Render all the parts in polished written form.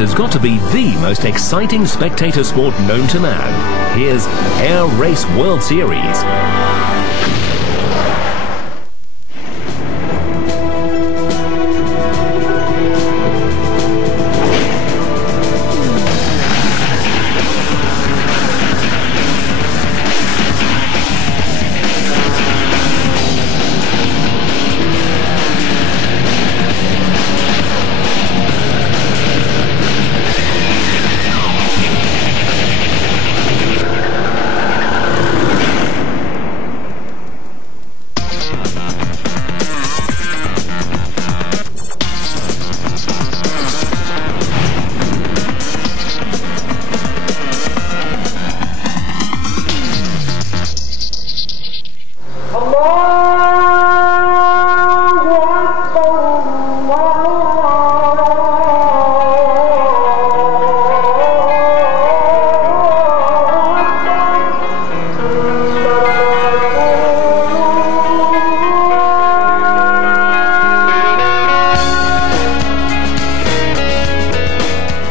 has got to be the most exciting spectator sport known to man. Here's Air Race World Series.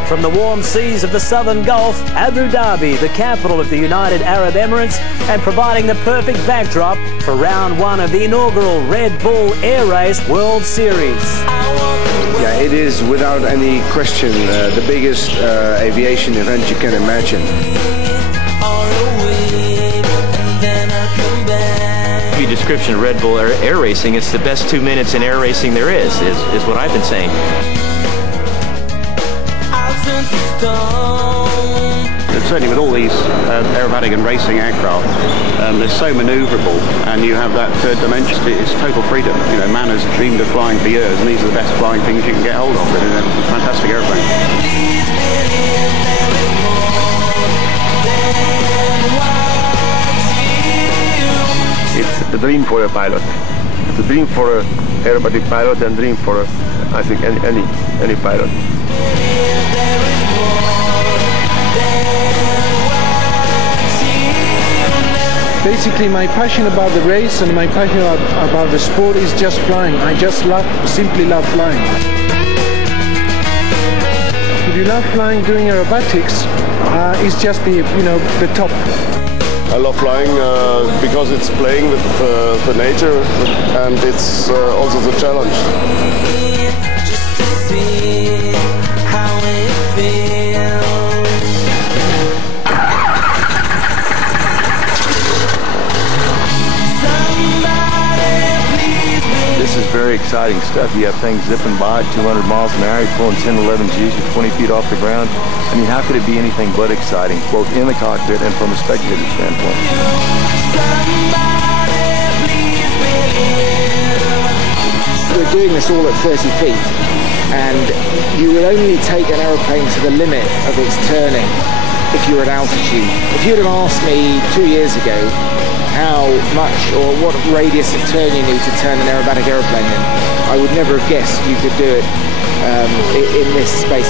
From the warm seas of the southern Gulf, Abu Dhabi, the capital of the United Arab Emirates, and providing the perfect backdrop for round one of the inaugural Red Bull Air Race World Series. Yeah, it is without any question the biggest aviation event you can imagine. Your description of Red Bull air racing, it's the best 2 minutes in air racing there is what I've been saying. And certainly with all these aerobatic and racing aircraft, they're so manoeuvrable, and you have that third dimension. It's total freedom. You know, man has dreamed of flying for years, and these are the best flying things you can get hold of. It's a fantastic airplane. It's the dream for a pilot. It's a dream for an aerobatic pilot, and dream for, I think, any pilot. Basically, my passion about the race and my passion about the sport is just flying. I just simply love flying. If you love flying, doing aerobatics is just the top. I love flying because it's playing with the nature, and it's also the challenge. This is very exciting stuff. You have things zipping by at 200 miles an hour, you're pulling 10, 11 Gs, you're 20 feet off the ground. I mean, how could it be anything but exciting, both in the cockpit and from a spectator standpoint? We're doing this all at 30 feet, and you will only take an aeroplane to the limit of its turning if you're at altitude. If you'd have asked me 2 years ago how much or what radius of turn you need to turn an aerobatic aeroplane in, I would never have guessed you could do it in this space.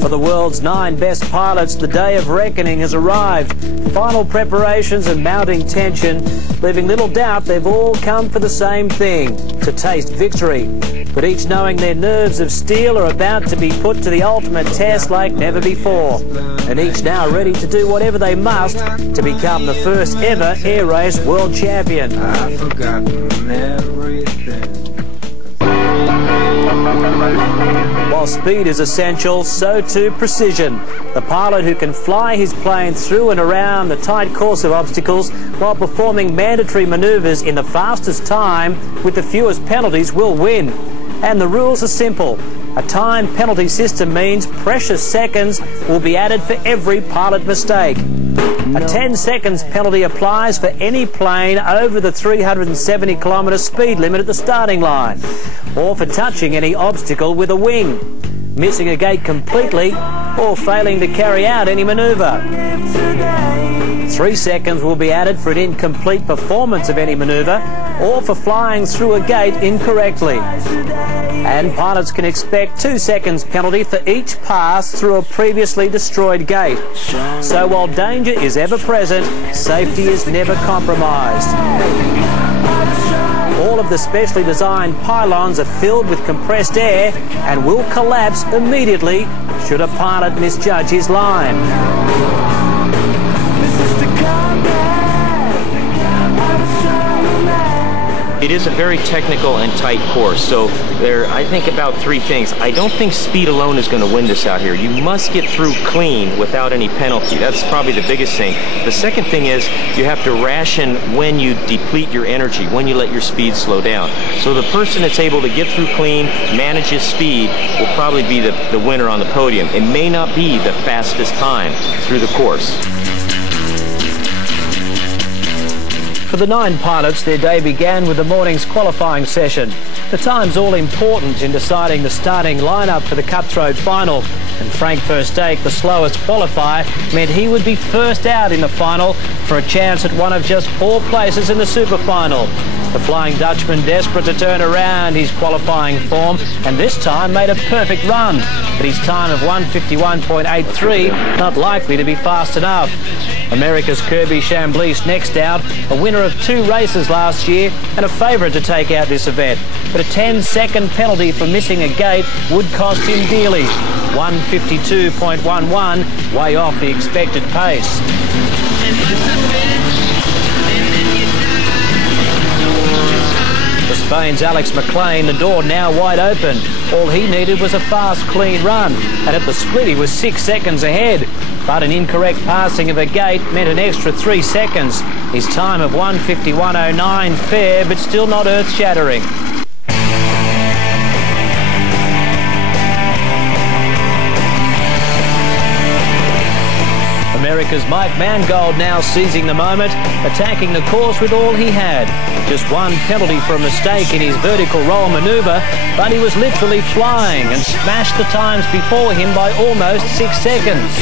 For the world's 9 best pilots, the day of reckoning has arrived. Final preparations and mounting tension, leaving little doubt they've all come for the same thing, to taste victory. But each knowing their nerves of steel are about to be put to the ultimate test like never before. And each now ready to do whatever they must to become the first ever air race world champion. I've forgotten everything. While speed is essential, so too precision. The pilot who can fly his plane through and around the tight course of obstacles while performing mandatory maneuvers in the fastest time with the fewest penalties will win. And the rules are simple. A time penalty system means precious seconds will be added for every pilot mistake. A 10 seconds penalty applies for any plane over the 370 kilometre speed limit at the starting line, or for touching any obstacle with a wing, missing a gate completely, or failing to carry out any manoeuvre. 3 seconds will be added for an incomplete performance of any manoeuvre, or for flying through a gate incorrectly. And pilots can expect 2 seconds penalty for each pass through a previously destroyed gate. So while danger is ever present, safety is never compromised. All of the specially designed pylons are filled with compressed air and will collapse immediately should a pilot misjudge his line. It is a very technical and tight course, so I think about 3 things. I don't think speed alone is going to win this out here. You must get through clean without any penalty. That's probably the biggest thing. The second thing is you have to ration when you deplete your energy, when you let your speed slow down. So the person that's able to get through clean, manage his speed, will probably be the winner on the podium. It may not be the fastest time through the course. For the 9 pilots, their day began with the morning's qualifying session. The time's all important in deciding the starting lineup for the cutthroat final. And Frank Versteeg, the slowest qualifier, meant he would be first out in the final for a chance at one of just 4 places in the super final. The Flying Dutchman, desperate to turn around his qualifying form, and this time made a perfect run. But his time of 1:51.83 not likely to be fast enough. America's Kirby Chambliss next out, a winner of 2 races last year and a favourite to take out this event. But a 10-second penalty for missing a gate would cost him dearly. 1:52.11, way off the expected pace. For Spain's Alex McLean, the door now wide open. All he needed was a fast, clean run, and at the split he was 6 seconds ahead. But an incorrect passing of a gate meant an extra 3 seconds. His time of 1:51.09 fair, but still not earth-shattering. America's Mike Mangold now seizing the moment, attacking the course with all he had. Just 1 penalty for a mistake in his vertical roll manoeuvre, but he was literally flying and smashed the times before him by almost 6 seconds.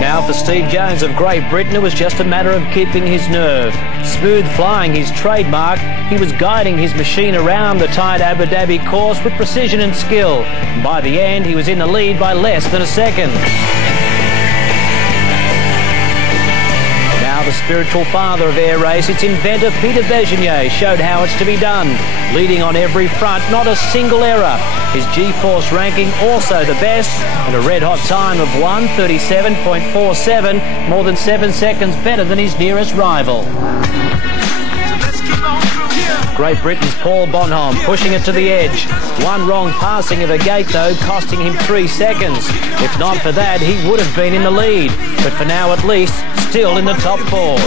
Now for Steve Jones of Great Britain, it was just a matter of keeping his nerve. Smooth flying, his trademark, he was guiding his machine around the tight Abu Dhabi course with precision and skill. And by the end, he was in the lead by less than a second. Now the spiritual father of air race, its inventor Peter Bergenier, showed how it's to be done. Leading on every front, not a single error. His G-force ranking also the best, and a red-hot time of 1:37.47, more than 7 seconds better than his nearest rival. Great Britain's Paul Bonhomme pushing it to the edge. 1 wrong passing of a gate, though, costing him 3 seconds. If not for that, he would have been in the lead. But for now, at least, still in the top 4.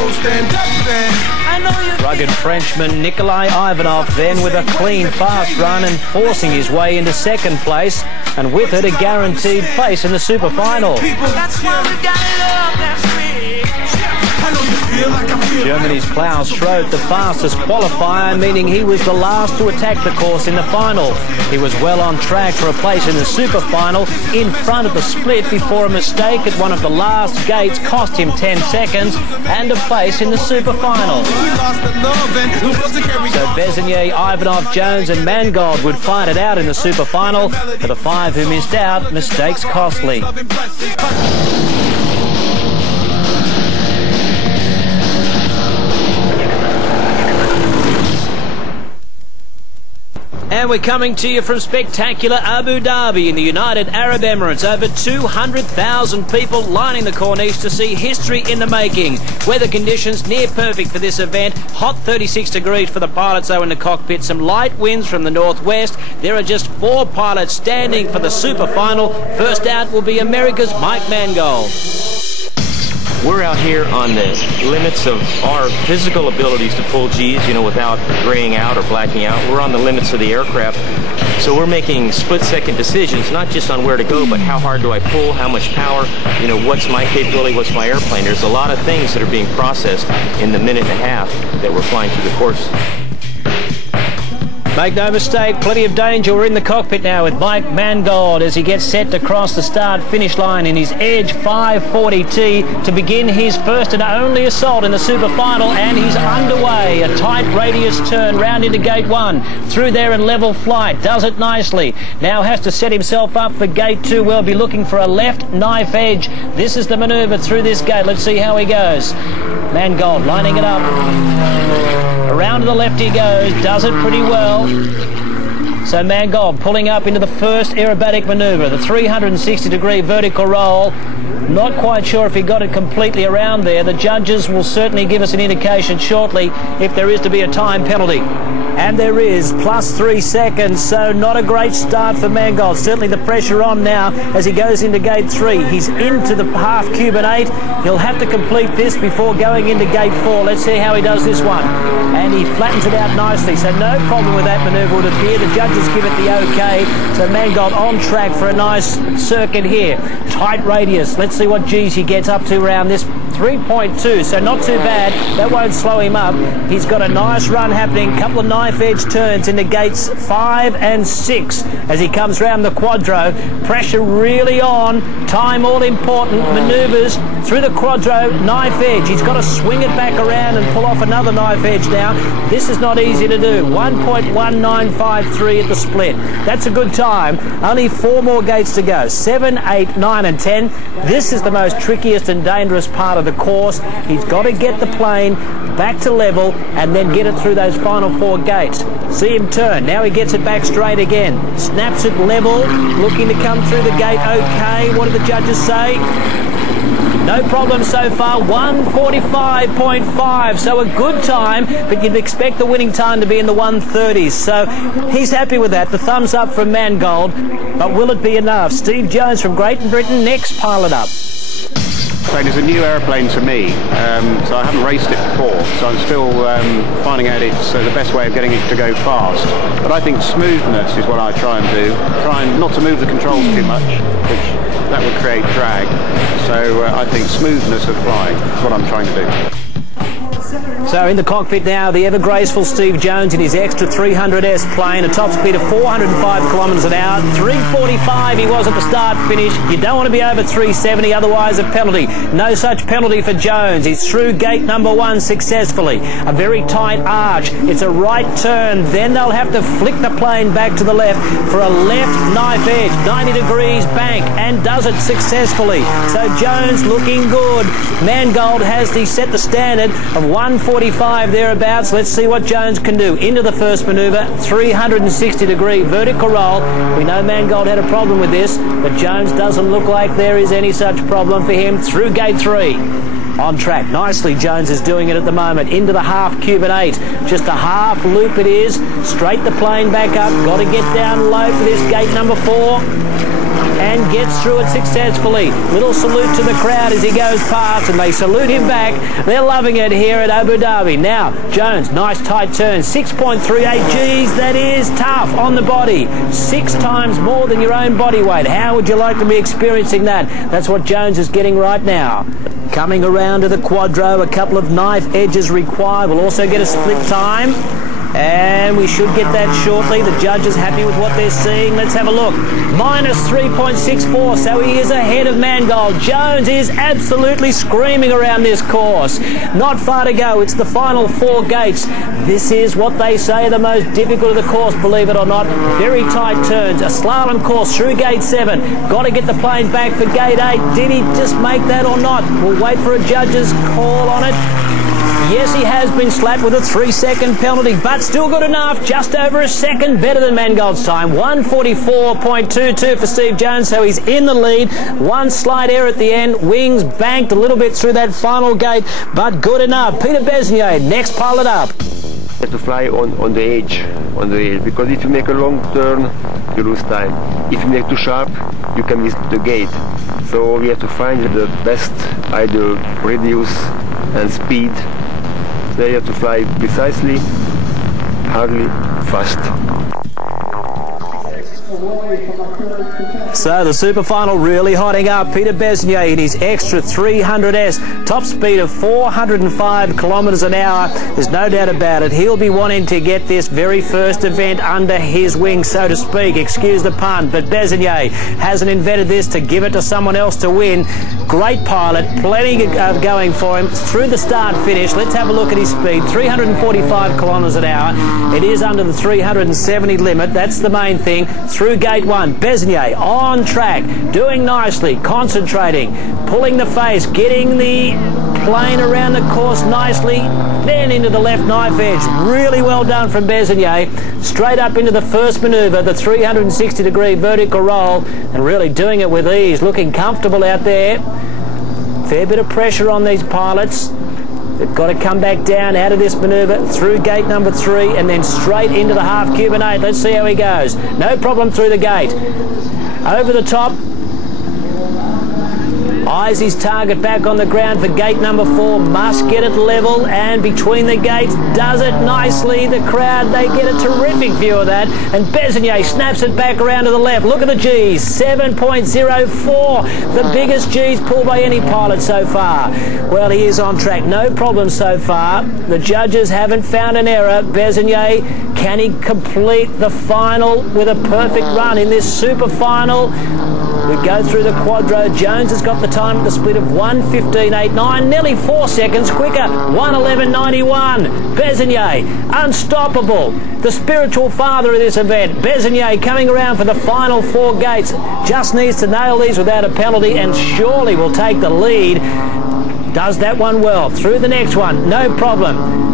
Rugged Frenchman Nikolai Ivanov then with a clean, fast run and forcing his way into 2nd place, and with it a guaranteed place in the super final. Germany's Klaus Schroth, the fastest qualifier, meaning he was the last to attack the course in the final. He was well on track for a place in the super final, in front of the split before a mistake at one of the last gates cost him 10 seconds and a place in the super final. So Bergenier, Ivanov, Jones and Mangold would fight it out in the super final. For the 5 who missed out, mistakes costly. And we're coming to you from spectacular Abu Dhabi in the United Arab Emirates. Over 200,000 people lining the corniche to see history in the making. Weather conditions near perfect for this event. Hot 36 degrees for the pilots though in the cockpit. Some light winds from the northwest. There are just 4 pilots standing for the super final. First out will be America's Mike Mangold. we're out here on the limits of our physical abilities to pull G's, you know, without graying out or blacking out. We're on the limits of the aircraft. So we're making split-second decisions, not just on where to go, but how hard do I pull, how much power, you know, what's my capability, what's my airplane. There's a lot of things that are being processed in the minute and a half that we're flying through the course. Make no mistake, plenty of danger. We're in the cockpit now with Mike Mangold as he gets set to cross the start-finish line in his Edge 540T to begin his first and only assault in the Super Final, and he's underway. A tight radius turn round into Gate 1. Through there in level flight. Does it nicely. Now has to set himself up for Gate 2. We'll be looking for a left knife edge. This is the manoeuvre through this gate. Let's see how he goes. Mangold lining it up. Around to the left he goes, does it pretty well. So Mangold pulling up into the first aerobatic manoeuvre, the 360-degree vertical roll. Not quite sure if he got it completely around there. The judges will certainly give us an indication shortly if there is to be a time penalty. And there is, +3 seconds, so not a great start for Mangold. Certainly the pressure on now as he goes into Gate 3. He's into the half Cuban 8. He'll have to complete this before going into Gate 4. Let's see how he does this one. And he flattens it out nicely, so no problem with that manoeuvre would appear. The judges give it the okay. So Mangold on track for a nice circuit here. Tight radius. Let's see what G's he gets up to around this 3.2, so not too bad. That won't slow him up. He's got a nice run happening. Couple of knife edge turns into Gates 5 and 6 as he comes round the quadro. Pressure really on. Time all important. Manoeuvres through the quadro. Knife edge. He's got to swing it back around and pull off another knife edge now. This is not easy to do. 1.1953 at the split. That's a good time. Only 4 more gates to go. 7, 8, 9 and 10. This is the most trickiest and dangerous part of the course. He's got to get the plane back to level and then get it through those final 4 gates. See him turn. Now he gets it back straight again. Snaps it level. Looking to come through the gate okay. What do the judges say? No problem so far, 1:45.5, so a good time, but you'd expect the winning time to be in the 1:30s, so he's happy with that. The thumbs up from Mangold, but will it be enough? Steve Jones from Great Britain, next pilot up. It's a new aeroplane to me, so I haven't raced it before, so I'm still finding out it's the best way of getting it to go fast. But I think smoothness is what I try and do. Trying not to move the controls too much, which that would create drag. So I think smoothness of flying is what I'm trying to do. So in the cockpit now, the ever graceful Steve Jones in his extra 300S plane, a top speed of 405 kilometres an hour. 345 he was at the start finish. You don't want to be over 370, otherwise a penalty. No such penalty for Jones. He's through gate number 1 successfully. A very tight arch. It's a right turn. Then they'll have to flick the plane back to the left for a left knife edge. 90 degrees bank, and does it successfully. So Jones looking good. Mangold has set the standard of 145 thereabouts. Let's see what Jones can do. Into the first manoeuvre, 360-degree vertical roll. We know Mangold had a problem with this, but Jones doesn't look like there is any such problem for him through gate 3. On track. Nicely, Jones is doing it at the moment. Into the half Cuban 8. Just a half loop it is. Straight the plane back up. Got to get down low for this gate number 4. And gets through it successfully. Little salute to the crowd as he goes past, and they salute him back. They're loving it here at Abu Dhabi. Now, Jones, nice tight turn. 6.38 Gs. That is tough on the body. 6 times more than your own body weight. How would you like to be experiencing that? That's what Jones is getting right now. Coming around to the quadro, a couple of knife edges required. We'll also get a split time. And we should get that shortly. The judge is happy with what they're seeing. Let's have a look. -3.64, so he is ahead of Mangold. Jones is absolutely screaming around this course. Not far to go. It's the final 4 gates. This is what they say the most difficult of the course, believe it or not. Very tight turns. A slalom course through gate 7. Got to get the plane back for gate 8. Did he just make that or not? We'll wait for a judge's call on it. Yes, he has been slapped with a 3-second penalty, but still good enough. Just over a second better than Mangold's time. 1:44.22 for Steve Jones, so he's in the lead. One slight error at the end. Wings banked a little bit through that final gate, but good enough. Peter Besnier, next pilot up. You have to fly on the edge, because if you make a long turn, you lose time. If you make too sharp, you can miss the gate. So we have to find the best ideal radius and speed. So you have to fly precisely, hardly, fast. So the super final really hotting up. Peter Besnier in his extra 300S, top speed of 405 kilometres an hour. There's no doubt about it. He'll be wanting to get this very first event under his wing, so to speak. Excuse the pun, but Besnier hasn't invented this to give it to someone else to win. Great pilot, plenty going for him through the start finish. Let's have a look at his speed. 345 kilometres an hour. It is under the 370 limit. That's the main thing. Through gate 1, Besnier on track, doing nicely, concentrating, pulling the face, getting the plane around the course nicely, then into the left knife edge. Really well done from Besnier. Straight up into the first manoeuvre, the 360-degree vertical roll, and really doing it with ease, looking comfortable out there. Fair bit of pressure on these pilots. They've got to come back down out of this manoeuvre through gate number 3 and then straight into the half Cuban 8. Let's see how he goes. No problem through the gate. Over the top. Eyes his target back on the ground for gate number 4. Must get it level and between the gates. Does it nicely. The crowd, they get a terrific view of that. And Besnier snaps it back around to the left. Look at the G's. 7.04. The biggest G's pulled by any pilot so far. Well, he is on track. No problem so far. The judges haven't found an error. Besnier, can he complete the final with a perfect run in this super final? We go through the quadro. Jones has got the time at the split of 1:15.89, nearly 4 seconds quicker. 1:11.91. Besnier, unstoppable. The spiritual father of this event. Besnier coming around for the final 4 gates. Just needs to nail these without a penalty and surely will take the lead. Does that one well. Through the next one, no problem.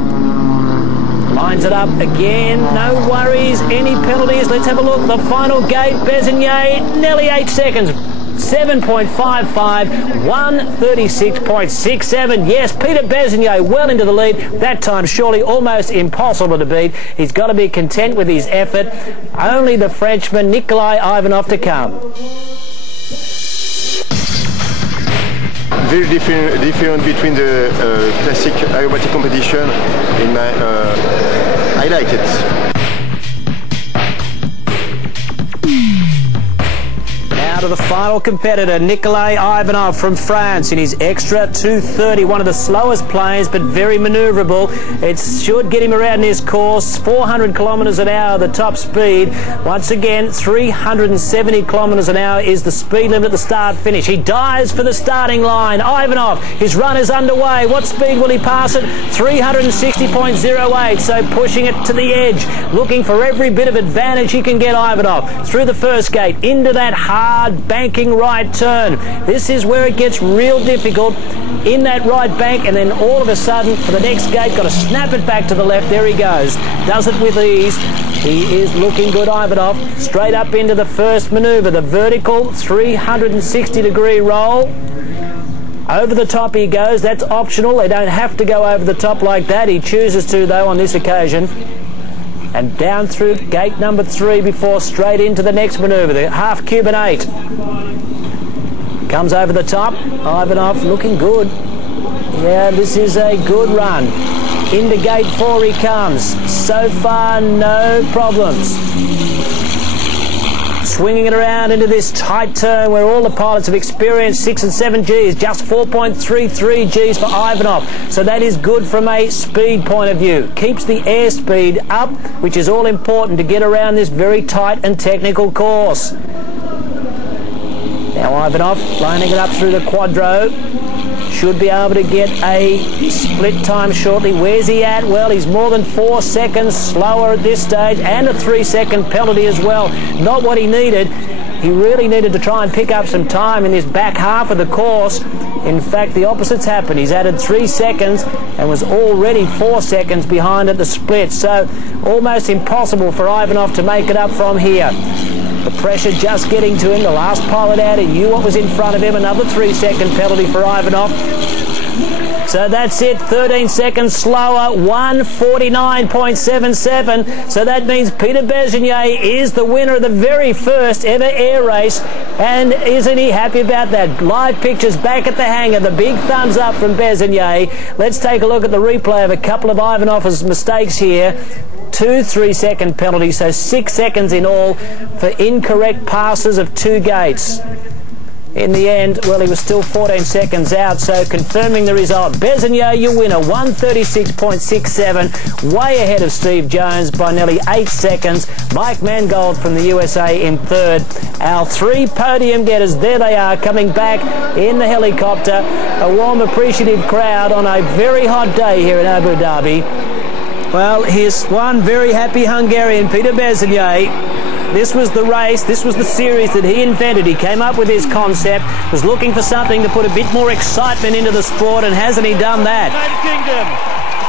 Lines it up again, no worries, any penalties. Let's have a look. The final gate, Besnier, nearly 8 seconds. 7.55, 1:36.67. Yes, Peter Besnier well into the lead. That time surely almost impossible to beat. He's got to be content with his effort. Only the Frenchman Nikolai Ivanov to come. Very different between the classic aerobatic competition. I like it. Now to the final competitor, Nikolai Ivanov from France in his extra 230, one of the slowest planes but very manoeuvrable. It should get him around this course. 400 kilometres an hour, the top speed. Once again, 370 kilometres an hour is the speed limit at the start finish. He dives for the starting line. Ivanov, his run is underway. What speed will he pass it? 360.08, so pushing it to the edge, looking for every bit of advantage he can get. Ivanov through the first gate into that hard banking right turn. This is where it gets real difficult in that right bank, and then all of a sudden for the next gate got to snap it back to the left. There he goes, does it with ease. He is looking good, Ivanov. Straight up into the first manoeuvre, the vertical 360-degree roll. Over the top he goes. That's optional. They don't have to go over the top like that. He chooses to though on this occasion. And down through gate number 3 before straight into the next manoeuvre, the half Cuban 8. Comes over the top. Ivanov looking good. Yeah, this is a good run. Into gate 4 he comes. So far, no problems. Swinging it around into this tight turn where all the pilots have experienced 6 and 7 Gs, just 4.33 Gs for Ivanov. So that is good from a speed point of view. Keeps the airspeed up, which is all important to get around this very tight and technical course. Now Ivanov lining it up through the quadro. Should be able to get a split time shortly. Where's he at? Well, he's more than 4 seconds slower at this stage, and a 3-second penalty as well. Not what he needed. He really needed to try and pick up some time in this back half of the course. In fact, the opposite's happened. He's added 3 seconds and was already 4 seconds behind at the split. So almost impossible for Ivanov to make it up from here. The pressure just getting to him. The last pilot out, he knew what was in front of him. Another 3-second penalty for Ivanov. So that's it, 13 seconds slower, 1:49.77. So that means Peter Bergenier is the winner of the very first ever air race. And isn't he happy about that? Live pictures back at the hangar, the big thumbs up from Bergenier. Let's take a look at the replay of a couple of Ivanov's mistakes here. 2 3-second penalties, so 6 seconds in all for incorrect passes of 2 gates. In the end, well, he was still 14 seconds out, so confirming the result. Bergenier, your winner, 1:36.67, way ahead of Steve Jones by nearly 8 seconds. Mike Mangold from the USA in third. Our 3 podium getters, there they are, coming back in the helicopter. A warm, appreciative crowd on a very hot day here in Abu Dhabi. Well, here's one very happy Hungarian, Peter Bergenier. This was the race, this was the series that he invented. He came up with his concept, was looking for something to put a bit more excitement into the sport, and hasn't he done that?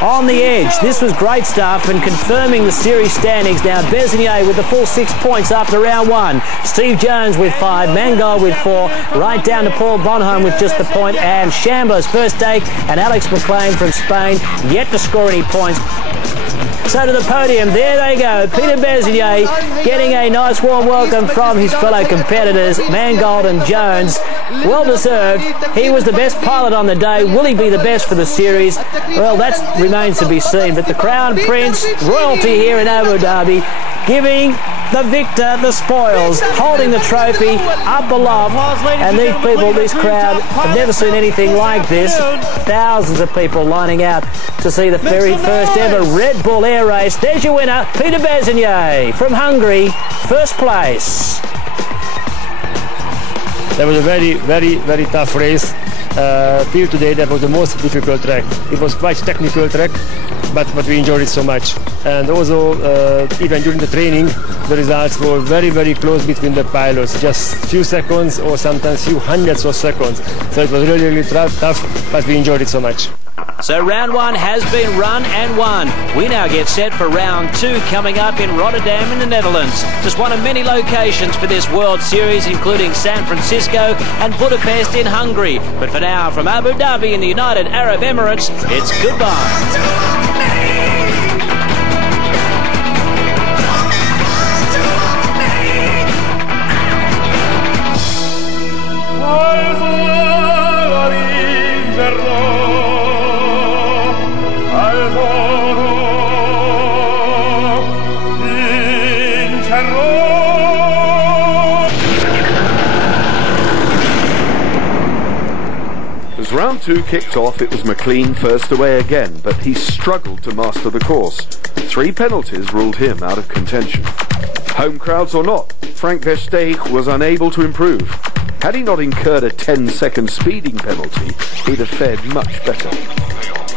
On the edge, this was great stuff, and confirming the series standings now. Bergenier with the full 6 points after round 1. Steve Jones with 5, Mangold with 4, right down to Paul Bonhomme with just the point, and Chambers first take, and Alex McLean from Spain yet to score any points. So to the podium, there they go. Peter Bergenier getting a nice warm welcome from his fellow competitors, Mangold and Jones. Well deserved. He was the best pilot on the day. Will he be the best for the series? Well, that remains to be seen. But the Crown Prince, royalty here in Abu Dhabi, giving the victor the spoils, holding the trophy up aloft. And these people, this crowd, have never seen anything like this. Thousands of people lining out to see the very first ever Red Bull air race. There's your winner, Peter Bergenier from Hungary, first place. That was a very tough race. Till today, that was the most difficult track. It was quite technical track, but we enjoyed it so much. And also, even during the training, the results were very close between the pilots, just few seconds or sometimes few hundreds of seconds. So it was really tough, but we enjoyed it so much. So round 1 has been run and won. We now get set for round 2 coming up in Rotterdam in the Netherlands. Just one of many locations for this World Series, including San Francisco and Budapest in Hungary. But for now, from Abu Dhabi in the United Arab Emirates, it's goodbye. As round 2 kicked off, it was McLean first away again, but he struggled to master the course. 3 penalties ruled him out of contention. Home crowds or not, Frank Versteeg was unable to improve. Had he not incurred a 10-second speeding penalty, he'd have fared much better.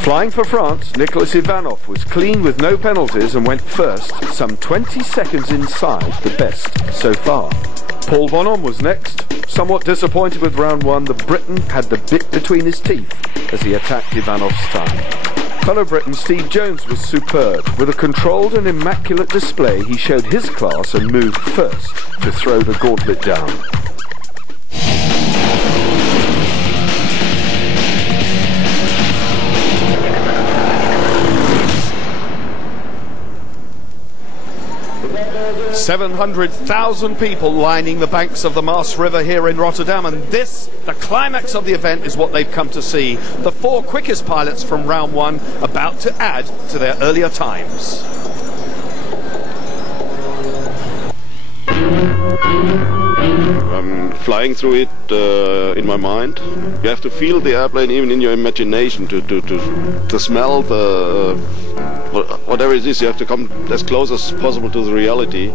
Flying for France, Nicolas Ivanov was clean with no penalties and went first, some 20 seconds inside the best so far. Paul Bonhomme was next. Somewhat disappointed with round 1, the Briton had the bit between his teeth as he attacked Ivanov's time. Fellow Briton Steve Jones was superb. With a controlled and immaculate display, he showed his class and moved first to throw the gauntlet down. $700,000 people lining the banks of the Maas River here in Rotterdam, and this, the climax of the event, is what they've come to see. The 4 quickest pilots from round 1 about to add to their earlier times. I'm flying through it in my mind. You have to feel the airplane even in your imagination to smell the whatever it is. You have to come as close as possible to the reality.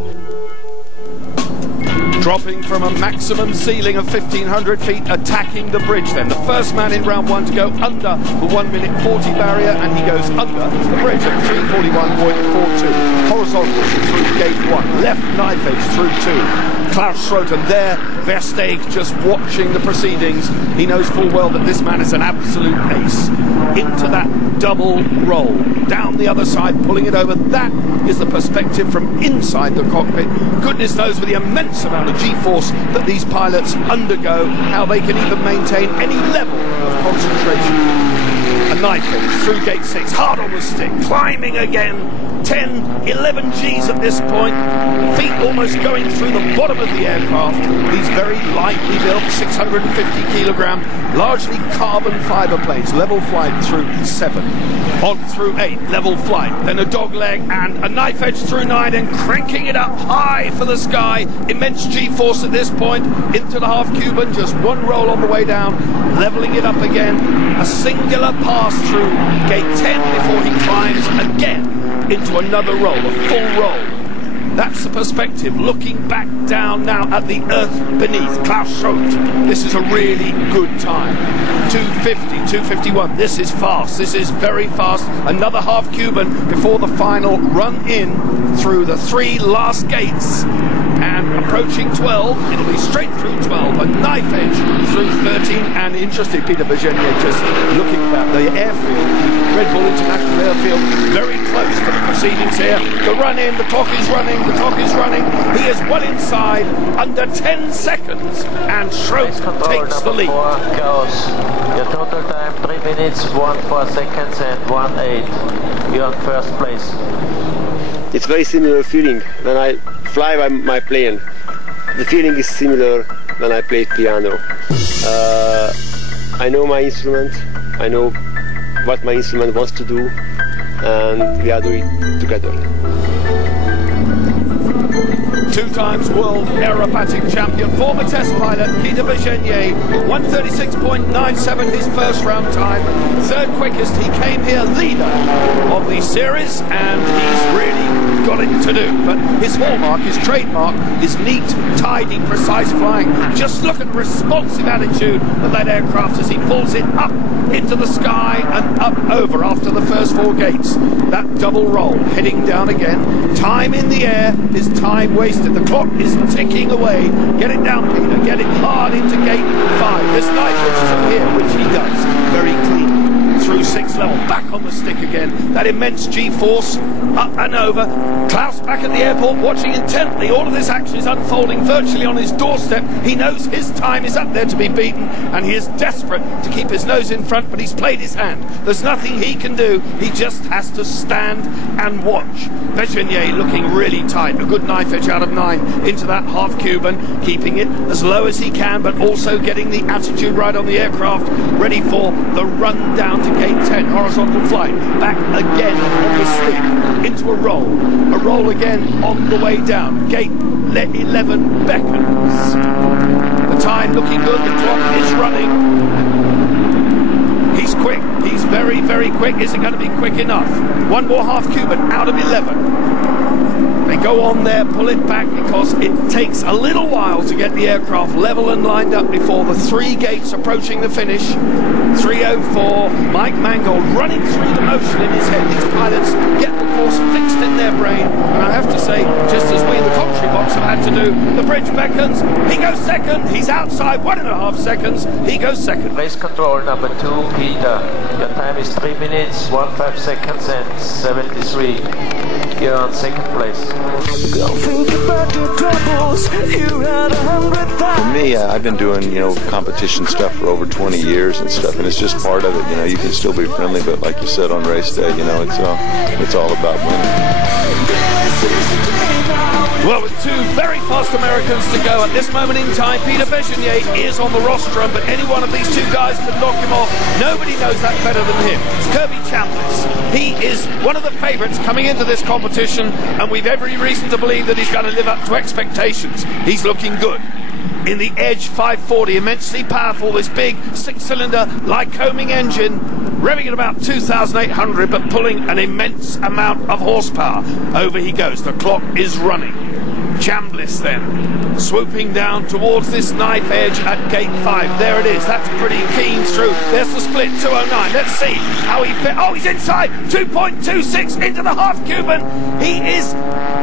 Dropping from a maximum ceiling of 1,500 feet, attacking the bridge then. The first man in round 1 to go under the 1:40 barrier, and he goes under the bridge at 3:41.42. Horizontal through gate 1, left knife edge through 2. Klaus Schroeter there, Versteeg just watching the proceedings. He knows full well that this man is an absolute ace. Into that double roll, down the other side, pulling it over. That is the perspective from inside the cockpit. Goodness knows with the immense amount of G-force that these pilots undergo, how they can even maintain any level of concentration. A knife edge through gate 6, hard on the stick, climbing again. 10, 11 Gs at this point, feet almost going through the bottom of the aircraft. These very lightly built 650 kilogram, largely carbon fiber planes, level flight through 7, on through 8, level flight, then a dog leg and a knife edge through 9 and cranking it up high for the sky. Immense G-force at this point, into the half Cuban, just one roll on the way down, leveling it up again, a singular pass through gate 10 before he climbs again into another roll, a full roll. That's the perspective, looking back down now at the earth beneath. Klaus Schroth, this is a really good time. 250, 251, this is fast, this is very fast. Another half Cuban before the final run in through the 3 last gates. And approaching 12, it'll be straight through 12, a knife edge through 13, and interesting, Peter Bergenier just looking at the airfield, Red Bull International Airfield, very close to the proceedings here. The run in, the clock is running, the clock is running. He is well inside, under 10 seconds, and Schroth takes the lead. Your total time 3 minutes, 14 seconds, and 1:08. You're on first place. It's very similar feeling when I fly by my plane. The feeling is similar when I play piano. I know my instrument, I know what my instrument wants to do, and we are doing it together. 2 times world aerobatic champion, former test pilot Peter Bergenier, 136.97 his first round time, 3rd quickest. He came here leader of the series, and he's really got it to do. But his hallmark, his trademark, is neat, tidy, precise flying. Just look at the responsive attitude of that aircraft as he pulls it up into the sky and up over after the first 4 gates. That double roll, heading down again. Time in the air is time wasted. The clock is ticking away. Get it down, Peter. Get it hard into gate 5. This knife edge through here, which he does very clean. Through 6 level, back on the stick again. That immense G-force, up and over. Klaus back at the airport, watching intently. All of this action is unfolding virtually on his doorstep. He knows his time is up there to be beaten, and he is desperate to keep his nose in front, but he's played his hand. There's nothing he can do. He just has to stand and watch. Bergenier looking really tight. A good knife edge out of 9 into that half Cuban, keeping it as low as he can, but also getting the attitude right on the aircraft, ready for the run down to gate 10, horizontal flight, back again on the stick, into a roll again on the way down, gate 11 beckons. The time looking good, the clock is running. He's quick, he's very, very quick. Is it going to be quick enough? One more half Cuban out of 11. They go on there, pull it back, because it takes a little while to get the aircraft level and lined up before the 3 gates approaching the finish. 3:04, Mike Mangold running through the motion in his head. These pilots get the course fixed in their brain, and I have to say, just as we in the commentary box have had to do, the bridge beckons, he goes second, he's outside 1.5 seconds, he goes second. Race control number 2, Peter. Your time is 3 minutes, 15 seconds, and 73. You're on 2nd place. For me, I've been doing, competition stuff for over 20 years and stuff, and it's just part of it. You can still be friendly, but like you said on race day, it's all about winning. Well, with 2 very fast Americans to go at this moment in time, Peter Bergenier is on the rostrum, but any one of these 2 guys could knock him off. Nobody knows that better than him. Kirby Chambliss. He is one of the favourites coming into this competition, and we've every reason to believe that he's going to live up to expectations. He's looking good. In the Edge 540, immensely powerful, this big 6-cylinder Lycoming engine, revving at about 2,800, but pulling an immense amount of horsepower. Over he goes, the clock is running. Chambliss then, swooping down towards this knife edge at gate 5. There it is, that's pretty keen through. There's the split, 209. Let's see how he fit. Oh, he's inside, 2.26 into the half Cuban. He is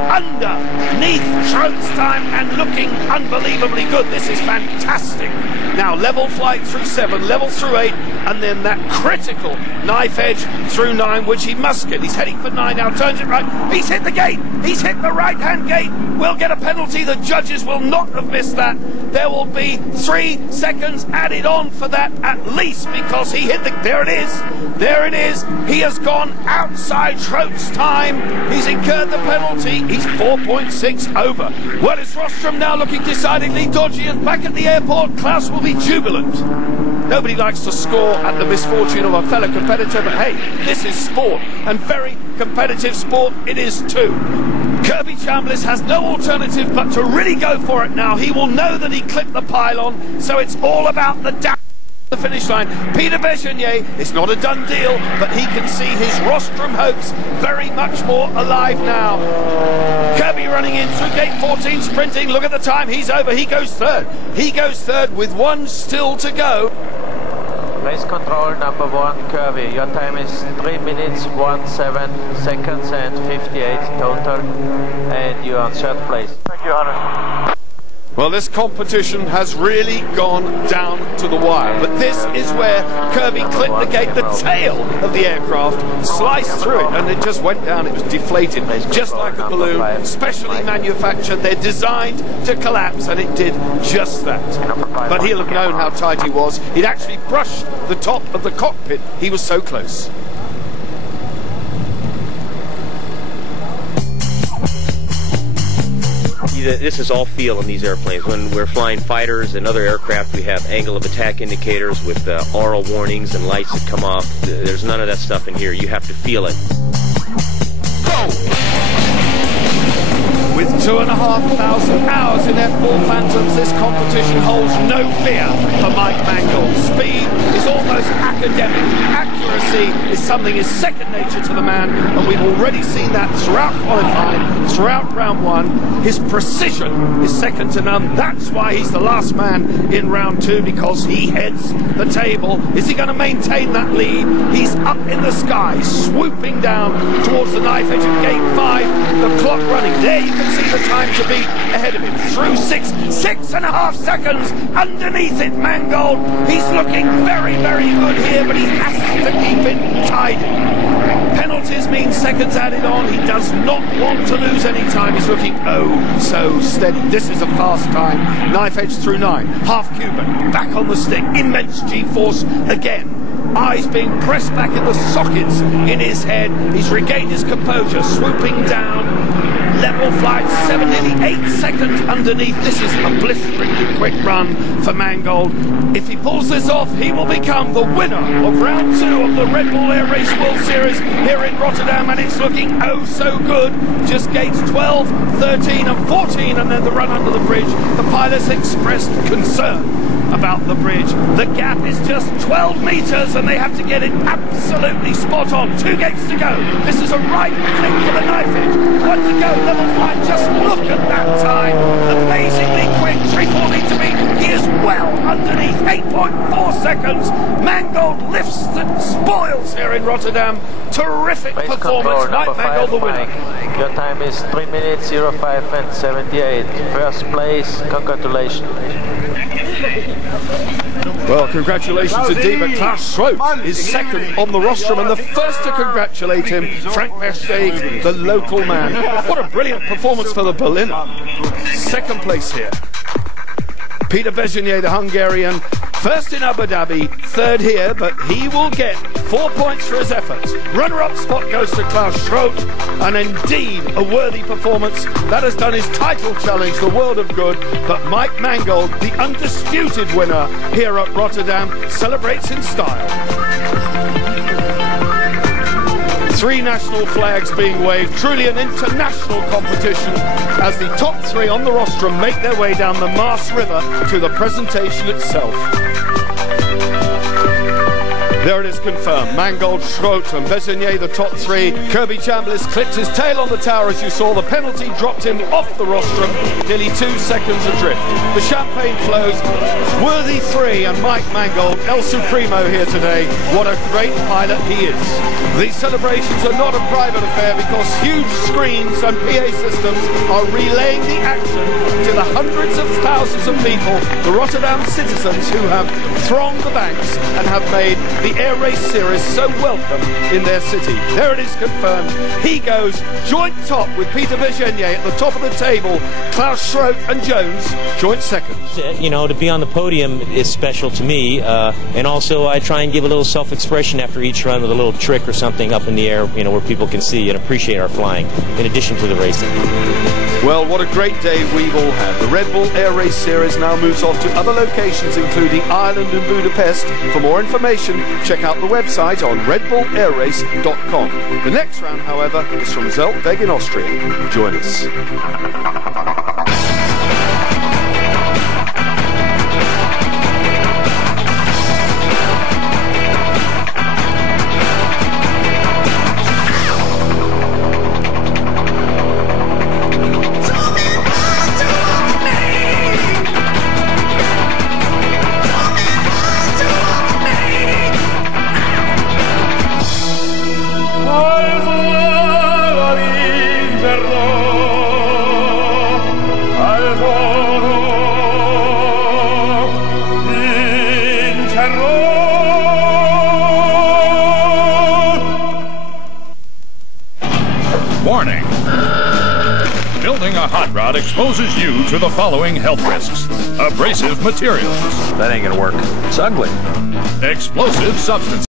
underneath Schroth's time and looking unbelievably good. This is fantastic. Now level flight through 7, level through 8, and then that critical knife edge through 9, which he must get. He's heading for 9 now, turns it right. He's hit the gate. He's hit the right-hand gate. We'll get a penalty. The judges will not have missed that. There will be 3 seconds added on for that at least, because he hit the... There it is. There it is. He has gone outside Schroeter's time. He's incurred the penalty. He's 4.6 over. Well, it's Rostrom now looking decidedly dodgy, and back at the airport, Klaus will be jubilant. Nobody likes to score at the misfortune of a fellow competitor, but hey, this is sport, and very competitive sport it is too. Kirby Chambliss has no alternative but to really go for it now. He will know that he clipped the pylon, so it's all about the the finish line. Peter Bergenier is not a done deal, but he can see his Rostrum hopes very much more alive now. Kirby running in through gate 14, sprinting. Look at the time. He's over. He goes third. He goes third with 1 still to go. Race control number 1, Kirby. Your time is 3 minutes, 17 seconds and 58 total. And you are on 3rd place. Thank you, Hunter. Well, this competition has really gone down to the wire, but this is where Kirby clipped the gate. The tail of the aircraft sliced through it, and it just went down. It was deflated, just like a balloon, specially manufactured. They're designed to collapse, and it did just that. But he'll have known how tight he was. He'd actually brushed the top of the cockpit. He was so close. This is all feel in these airplanes. When we're flying fighters and other aircraft, we have angle of attack indicators with aural warnings and lights that come off. There's none of that stuff in here. You have to feel it. With 2,500 hours in F4 Phantoms, this competition holds no fear for Mike Mangold. Speed is almost academic. Accuracy is something is second nature to the man, and we've already seen that throughout qualifying, throughout round 1. His precision is second to none. That's why he's the last man in round 2, because he heads the table. Is he going to maintain that lead? He's up in the sky, swooping down towards the knife edge of gate 5. The clock running. There you can see the time to beat ahead of him. Through 6.5 seconds. Underneath it, Mangold. He's looking very, very good here, but he has to keep it tidy. Penalties mean seconds added on. He does not want to lose any time. He's looking oh so steady. This is a fast time. Knife edge through 9. Half Cuban. Back on the stick. Immense G-force again. Eyes being pressed back in the sockets in his head. He's regained his composure. Swooping down. Level flight, 7, nearly 8 seconds underneath. This is a blisteringly quick run for Mangold. If he pulls this off, he will become the winner of round 2 of the Red Bull Air Race World Series here in Rotterdam, and it's looking oh so good. Just gates 12, 13 and 14, and then the run under the bridge. The pilots expressed concern about the bridge. The gap is just 12 meters, and they have to get it absolutely spot on. 2 gates to go. This is a right flick for the knife edge. 1 to go. Level flight. Just look at that time. Amazingly quick. 340 to beat. He is well underneath. 8.4 seconds. Mangold lifts the spoils here in Rotterdam. Terrific performance. Mike Mangold, the winner. Your time is 3 minutes, 05 and 78. First place. Congratulations. Well, congratulations indeed, but Klaus Schroeter is second on the rostrum, and the first to congratulate him, Frank Versteeg, the local man. What a brilliant performance for the Berliner. Second place here. Peter Bergenier, the Hungarian, first in Abu Dhabi, third here, but he will get 4 points for his efforts. Runner-up spot goes to Klaus Schroeter, and indeed a worthy performance. That has done his title challenge, the World of Good, but Mike Mangold, the undisputed winner here at Rotterdam, celebrates in style. 3 national flags being waved, truly an international competition as the top 3 on the rostrum make their way down the Maas River to the presentation itself. There it is confirmed. Mangold, Schroeter and Bergenier, the top 3. Kirby Chambliss clipped his tail on the tower as you saw. The penalty dropped him off the rostrum, nearly 2 seconds adrift. The champagne flows. Worthy 3 and Mike Mangold, El Supremo here today. What a great pilot he is. These celebrations are not a private affair because huge screens and PA systems are relaying the action to the hundreds of thousands of people, the Rotterdam citizens who have thronged the banks and have made the Air Race Series so welcome in their city. There it is confirmed. He goes joint top with Peter Vergenier at the top of the table. Klaus Schroth and Jones joint second. You know, to be on the podium is special to me, and also I try and give a little self-expression after each run with a little trick or something up in the air, you know, where people can see and appreciate our flying, in addition to the racing. Well, what a great day we've all had. The Red Bull Air Race Series now moves off to other locations, including Ireland and Budapest. For more information, check out the website on redbullairrace.com. The next round, however, is from Zeltweg in Austria. Join us. Warning. Building a hot rod exposes you to the following health risks. Abrasive materials. That ain't gonna work. It's ugly. Explosive substances.